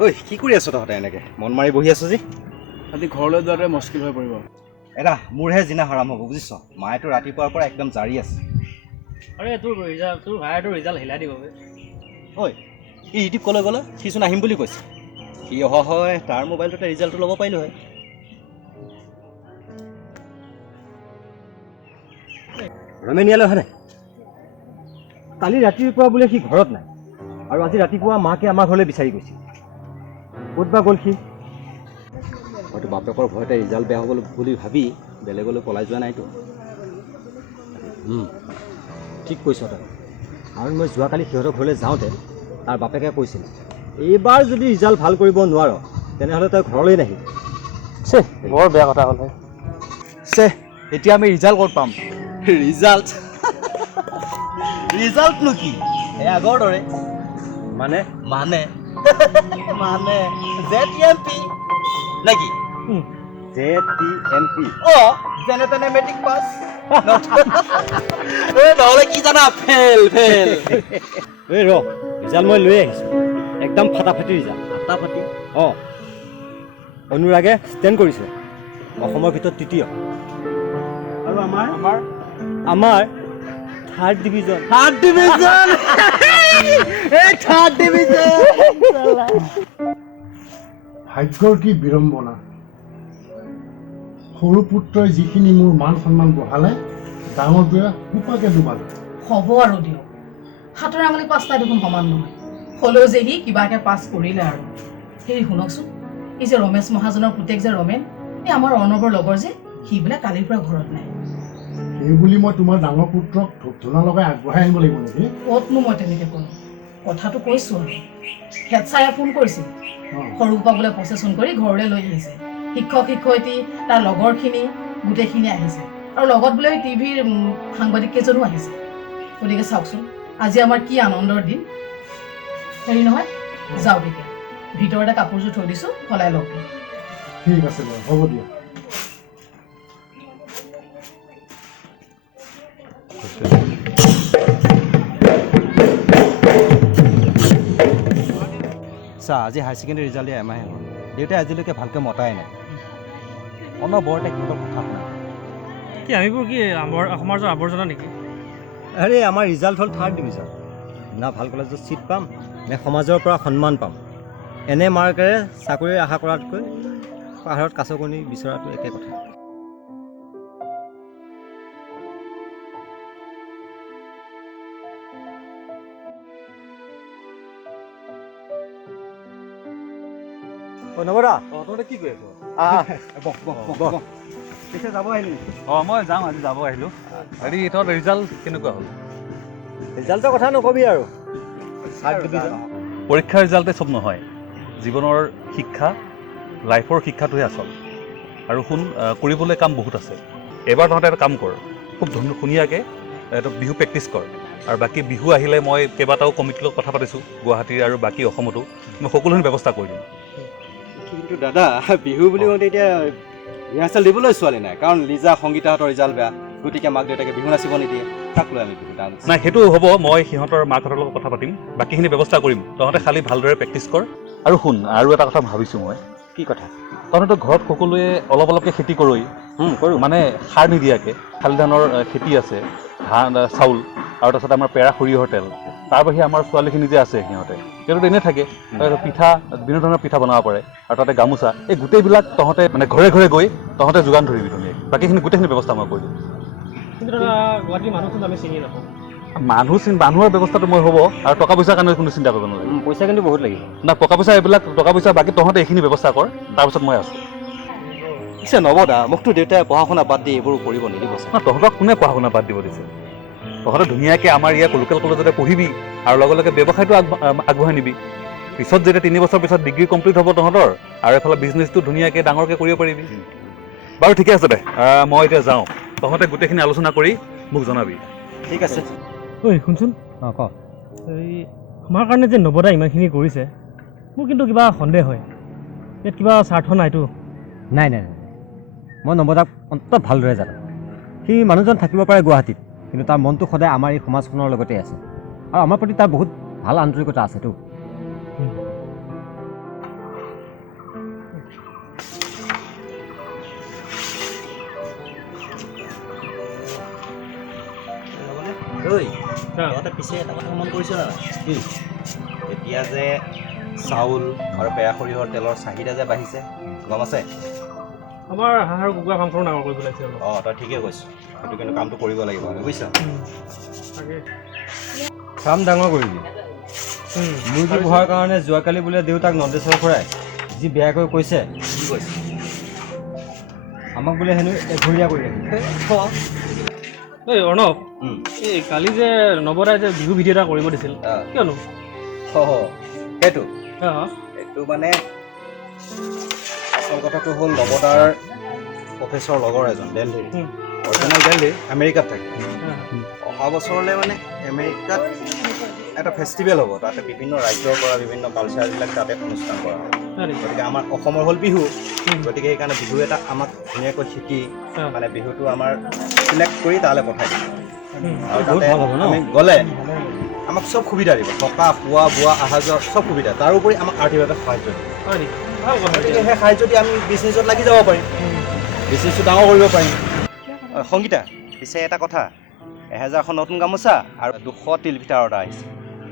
ঐ কি কৰি আছ তহঁতে এনেকৈ মন মাৰি বহি আছ যে? আজি ঘৰলৈ যোৱাটোৱে মুস্কিল হৈ পৰিব। এৰা মোৰহে জিনা হৰাম হ'ব বুজিছ। মায়েতো ৰাতিপুৱাৰ পৰা একদম জাৰি আছে। আৰে তোৰ ভাইটোৰ ৰিজাল্ট হিলাই দিব। ঐ ই ইউটিউব ক'লৈ গ'লে? সিচোন আহিম বুলি কৈছে। সি অহা হয় তাৰ মোবাইলটোতে ৰিজাল্টটো ল'ব পাৰিলোঁ হয়। ৰমেনিয়ালৈ অহা নাই? কালি ৰাতিৰ পৰা বোলে সি ঘৰত নাই আৰু আজি ৰাতিপুৱা মাকে আমাৰ ঘৰলৈ বিচাৰি গৈছিল। ক'ত বা গ'ল সি? হয়তো বাপেকৰ ভয়তে ৰিজাল্ট বেয়া হ'ব বুলি ভাবি বেলেগলৈ পলাই যোৱা নাইতো। ঠিক কৈছ তই। আৰু মই যোৱাকালি সিহঁতৰ ঘৰলৈ যাওঁতে তাৰ বাপেকে কৈছিল, এইবাৰ যদি ৰিজাল্ট ভাল কৰিব নোৱাৰ তেনেহ'লে তই ঘৰলৈ নাহিবি। চে বৰ বেয়া কথা হ'ল। চে এতিয়া আমি ৰিজাল্ট ক'ত পাম? ৰিজাল্ট ৰিজাল্টনো কি? এই আগৰ দৰে মানে মানে মানে ZTMP নেকি? ZTMP যেনে তেনে মেট্ৰিক পাছ। নহ'লে কি জানা? Fail fail. এই ৰ ৰিজাল্ট মই লৈ আহিছোঁ। একদম ফাটাফাটি ৰিজাল্ট। ফাটাফাটি? অঁ, অনুৰাগে ষ্টেণ্ড কৰিছে অসমৰ ভিতৰত তৃতীয়। আৰু আমাৰ থাৰ্ড ডিভিজন। ভাগ্যৰ কি বিড়ম্বনা। সৰু পুত্ৰই যিখিনি মোৰ মান সন্মান বঢ়ালে, ডাঙৰটোৱে সোপাকে ডুবালে। হ'ব আৰু দিয়ক, হাতৰ আঙুলি পাঁচটা দেখোন সমান নহয়। হ'লেও যে সি কিবাকে পাছ কৰিলে আৰু। হেৰি শুনকচোন, এই যে ৰমেশ মহাজনৰ পুতেক যে ৰমেন, এই আমাৰ অৰ্ণৱৰ লগৰ যে, সি বোলে কালিৰ পৰা ঘৰত নাই। সেই বুলি মই তোমাৰ ডাঙৰ পুত্ৰক ধূপ ধূনা লগাই আগবঢ়াই আনিব লাগিব নেকি? ক'তনো মই তেনেকৈ ক'লো, কথাটো কৈছোঁ আৰু। হেড ছাৰে ফোন কৰিছিল, সৰুপা বোলে প্ৰচেছন কৰি ঘৰলৈ লৈ আহিছে। শিক্ষক শিক্ষয়িত্ৰী তাৰ লগৰখিনি গোটেইখিনি আহিছে আৰু লগত বোলে টিভিৰ সাংবাদিক কেইজনো আহিছে। গতিকে চাওকচোন আজি আমাৰ কি আনন্দৰ দিন। হেৰি নহয়, যাওক এতিয়া ভিতৰতে কাপোৰযোৰ থৈ দিছোঁ, সলাই লওক। ঠিক আছে বাৰু, হ'ব দিয়া। চা আজি হায়াৰ ছেকেণ্ডেৰী ৰিজাল্ট দিয়া এমাহে হ'ল। দেউতাই আজিলৈকে ভালকৈ মতাই নাই। অনবৰতে সিহঁতৰ কথা শুনা। কি আমিবোৰ কি সমাজৰ আৱৰ্জনা নেকি? আৰে আমাৰ ৰিজাল্ট হ'ল থাৰ্ড ডিভিজন। না ভাল কলেজত ছিট পাম নে সমাজৰ পৰা সন্মান পাম। এনে মাৰ্কেৰে চাকৰিৰ আশা কৰাতকৈ পাহাৰত কাছ কণী বিচৰাটো একে কথা। নবৰা তহঁতে কি কৰি আছ? পিছে যাব আহিলি? অঁ, মই যাম, আজি যাব আহিলোঁ। হেৰি তহঁতৰ ৰিজাল্ট কেনেকুৱা হ'ল? ৰিজাল্টৰ কথা নকবি আৰু, থাৰ্ড ডিভিজন। পৰীক্ষাৰ ৰিজাল্টে চব নহয়। জীৱনৰ শিক্ষা, লাইফৰ শিক্ষাটোহে আচল। আৰু শুন, কৰিবলৈ কাম বহুত আছে। এবাৰ তহঁতে এটা কাম কৰ, খুব ধুনীয়াকৈ এইটো বিহু প্ৰেক্টিছ কৰ। আৰু বাকী বিহু আহিলে মই কেইবাটাও কমিটিৰ লগত কথা পাতিছোঁ, গুৱাহাটীৰ আৰু বাকী অসমতো। মই সকলোখিনি ব্যৱস্থা কৰি দিম। কিন্তু দাদা বিহু বুলি কওঁতে এতিয়া ৰিহাৰ্চেল দিবলৈ ছোৱালী নাই, কাৰণ লিজা সংগীতাহঁতৰ ৰিজাল্ট বেয়া। গতিকে মাক দেউতাকে বিহু নাচিব নিদিয়ে। তাক লৈ আমি বিহু ডান্স। নাই, সেইটো হ'ব, মই সিহঁতৰ মাকহঁতৰ লগত কথা পাতিম, বাকীখিনি ব্যৱস্থা কৰিম। তহঁতে খালি ভালদৰে প্ৰেক্টিছ কৰ। আৰু শুন, আৰু এটা কথা ভাবিছোঁ মই। কি কথা? তহঁতেতো ঘৰত সকলোৱে অলপ অলপকৈ খেতি কৰোঁ, মানে সাৰ নিদিয়াকৈ। শালি ধানৰ খেতি আছে, ধান চাউল, আৰু তাৰপিছত আমাৰ পেৰা সৰিয়হৰ তেল। তাৰ বাহিৰে আমাৰ ছোৱালীখিনি যে আছে সিহঁতেতো এনেই থাকে। পিঠা, বিভিন্ন ধৰণৰ পিঠা বনাব পাৰে। আৰু তাতে গামোচা, এই গোটেইবিলাক তহঁতে মানে ঘৰে ঘৰে গৈ তহঁতে যোগান ধৰিবি ধুনীয়াকৈ। বাকীখিনি গোটেইখিনি ব্যৱস্থা মই কৰি দিম। কিন্তু দাদা গুৱাহাটীৰ মানুহখিনি আমি চিনি নাপাওঁ। মানুহৰ ব্যৱস্থাটো মই হ'ব, আৰু টকা পইচাৰ কাৰণে কোনো চিন্তা কৰিব নালাগে। পইচা কিন্তু বহুত লাগিব। না, টকা পইচা বাকী তহঁতে এইখিনি ব্যৱস্থা কৰ, তাৰপিছত মই আছোঁ। পিছে নবদা, মোকতো দেউতাই পঢ়া শুনা বাদ দি এইবোৰ কৰিব নিদিব। না, তহঁতক কোনে পঢ়া শুনা বাদ দিব দিছে? তহঁতে ধুনীয়াকৈ আমাৰ ইয়াত লোকেল কলেজতে পঢ়িবি, আৰু লগে লগে ব্যৱসায়টো আগবঢ়াই নিবি। পিছত যেতিয়া 3 বছৰ পিছত ডিগ্ৰী কমপ্লিট হ'ব তহঁতৰ, আৰু এফালে বিজনেছটো ধুনীয়াকৈ ডাঙৰকৈ কৰিব পাৰিবি। বাৰু ঠিকে আছে দে, মই এতিয়া যাওঁ। তহঁতে গোটেইখিনি আলোচনা কৰি মোক জনাবি। ঠিক আছে। ঐ শুনচোন, অঁ ক। এই আমাৰ কাৰণে যে নৱদাই ইমানখিনি কৰিছে, মোৰ কিন্তু কিবা সন্দেহ হয়। ইয়াত কিবা স্বাৰ্থ নাইতো? নাই নাই নাই, মই নৱদাক অন্তত ভালদৰে জানো। সি মানুহজন থাকিব পাৰে গুৱাহাটীত, কিন্তু তাৰ মনটো সদায় আমাৰ এই সমাজখনৰ লগতে আছে। আৰু আমাৰ প্ৰতি তাৰ বহুত ভাল আন্তৰিকতা আছেতো। ঐ হা। তহঁতে পিছে এটা কথা মন কৰিছ না কি এতিয়া যে চাউল আৰু পেৰা সৰিয়হৰ তেলৰ চাহিদা যে বাঢ়িছে গম আছে আমাৰ হাঁহ আৰু কুকুৰা ফাৰ্মখনো ডাঙৰ কৰিব লাগিছে অলপ অঁ তই ঠিকে কৈছ সেইটো কিন্তু কামটো কৰিব লাগিব আমি বুজিছ তাকে ফাৰ্ম ডাঙৰ কৰিবি মুৰ্গী পোহাৰ কাৰণে যোৱাকালি বোলে দেউতাক নন্দেশ্বৰ খুৰাই যি বেয়াকৈ কৈছে কি কৈছে আমাক বোলে হেনো এঘৰীয়া কৰি ৰাখিছে এই অৰ্ণৱ এই কালি যে নৱদাই যে বিহু ভিডিঅ' এটা কৰিব দিছিল কিয়নো সেইটো অঁ এইটো মানে আচল কথাটো হ'ল নৱদাৰ প্ৰফেচৰ লগৰ এজন দেলহিৰ অৰিজিনেল দেলহি আমেৰিকাত থাকে অহা বছৰলৈ মানে আমেৰিকাত এটা ফেষ্টিভেল হ'ব তাতে বিভিন্ন ৰাজ্যৰ পৰা বিভিন্ন কালচাৰবিলাক তাতে অনুষ্ঠান কৰা হয় গতিকে আমাৰ অসমৰ হ'ল বিহু গতিকে সেইকাৰণে বিহু এটা আমাক ধুনীয়াকৈ শিকি মানে বিহুটো আমাৰ চিলেক্ট কৰি তালৈ পঠাই দিম আৰু তাতে আমি গ'লে আমাক চব সুবিধা দিব থকা খোৱা বোৱা অহা যোৱা চব সুবিধা তাৰোপৰি আমাক আৰ্থিকভাৱে সাহাৰ্য দিব গতিকে সেই সাহাৰ্য দি আমি বিজনেছত লাগি যাব পাৰিম বিজনেছটো ডাঙৰ কৰিব পাৰিম সংগীতা পিছে এটা কথা 1000খন নতুন গামোচা আৰু 200 তিল ভিতৰৰ অৰ্ডাৰ আহিছে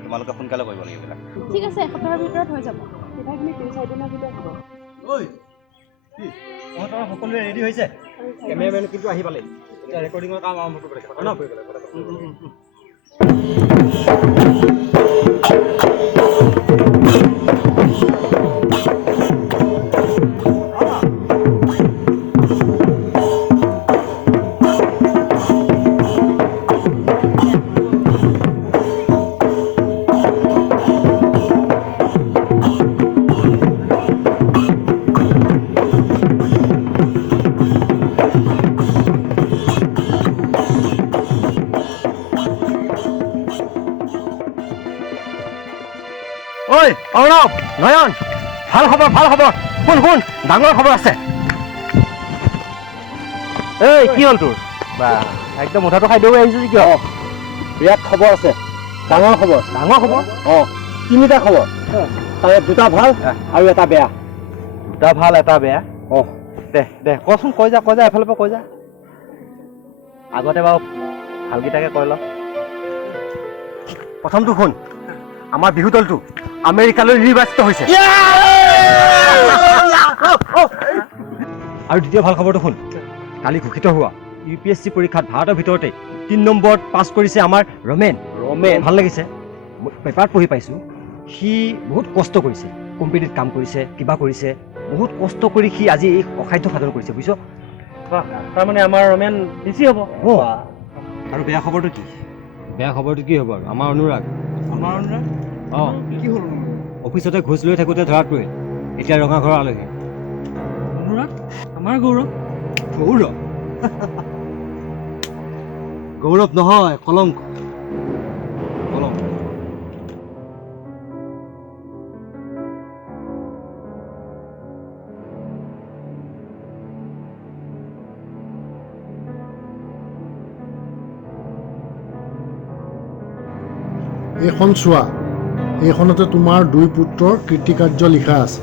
তোমালোকে সোনকালে কৰিব লাগিব এইবিলাক ঠিক আছে এসপ্তাহৰ ভিতৰত হৈ যাব কিবাখিনি 3-4 দিনৰ ভিতৰত হ'ব ঐ তহঁতৰ সকলোৱে ৰেডি হৈছে কেমেৰামেন কিন্তু আহি পালে এতিয়া ৰেকৰ্ডিঙৰ কাম আৰম্ভ কৰিব লাগিব ন ঐ অৰ্ণৱ নয়ন ভাল খবৰ শুন ডাঙৰ খবৰ আছে এই কি হ'ল তোৰ বা একদম মুঠাটো খাই দৌৰি আহিছো কিয় বিৰাট খবৰ আছে ডাঙৰ খবৰ অঁ 3টা খবৰ তাৰে 2টা ভাল আৰু এটা বেয়া 2টা ভাল এটা বেয়া অঁ দে কচোন কৈ যা এফালৰ পৰা কৈ যা আগতে বাৰু ভালকেইটাকে কৈ ল প্ৰথমটো শুন আমাৰ বিহু দলটো আমেৰিকালৈ নিৰ্বাচিত হৈছে আৰু দ্বিতীয় ভাল খবৰটো শুন কালি ঘোষিত হোৱা UPSC পৰীক্ষাত ভাৰতৰ ভিতৰতে 3 নম্বৰত পাছ কৰিছে আমাৰ ৰমেন ভাল লাগিছে পেপাৰত পঢ়ি পাইছোঁ সি বহুত কষ্ট কৰিছে কোম্পানীত কাম কৰিছে কিবা কৰিছে বহুত কষ্ট কৰি সি আজি এই অসাধ্য সাধন কৰিছে বুজিছ তাৰমানে আমাৰ ৰমেন বেছি হ'ব আৰু বেয়া খবৰটো কি হ'ব আৰু আমাৰ অনুৰাগ অঁ কি হ'ল অফিচতে ঘোচ লৈ থাকোঁতে ধৰাত পৰিল এতিয়া ৰঙা ঘৰৰ আলহী অনুৰাগ আমাৰ গৌৰৱ গৌৰৱ নহয় কলংক এইখন চোৱা এইখনতে তোমাৰ 2 পুত্ৰৰ কীৰ্তিকাৰ্য লিখা আছে